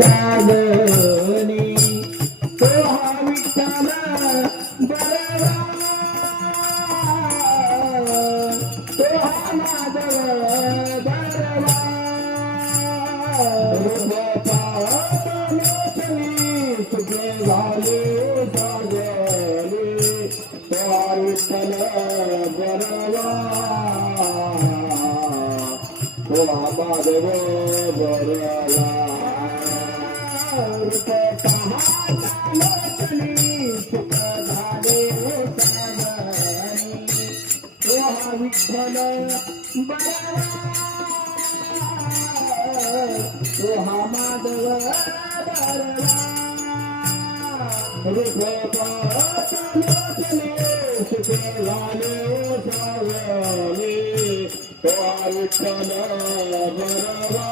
सागणी तो हा विठ्ठल बरवा तो हा माधव बरवा सुखे झाले सागरी तो हा विठ्ठल बरवा तो हा माधव बरवा विठ्ठल बरवा तो हा माधव बरवा सुखे झाले सावली तो हा विठ्ठल बरवा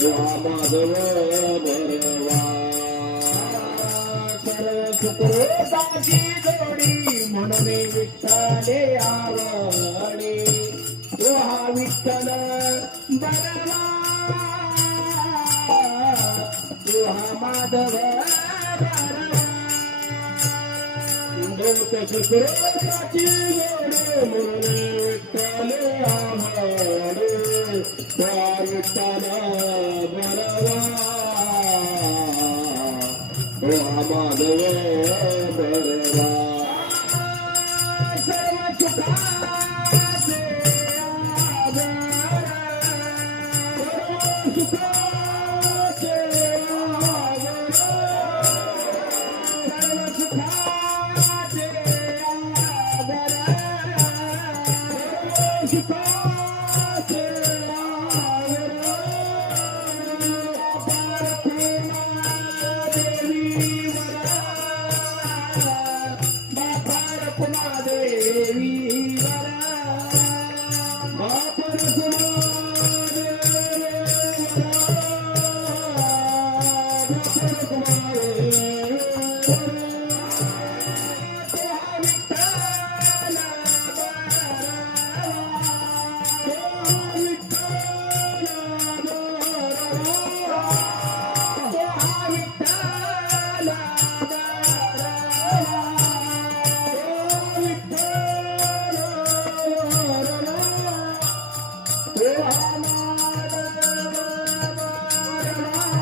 तो हा माधव बरवा सुखोबाची जोडी म्हणून विठ्ठले आवडे तो हा विठ्ठल बरवा तो हा माधव बरवा सुखोबाची जोडी म्हणून विठ्ठले आवडे तो हा विठ्ठल बरवा तो हा माधव बरवा सर्व सुखाचे आधार सर्व सुखा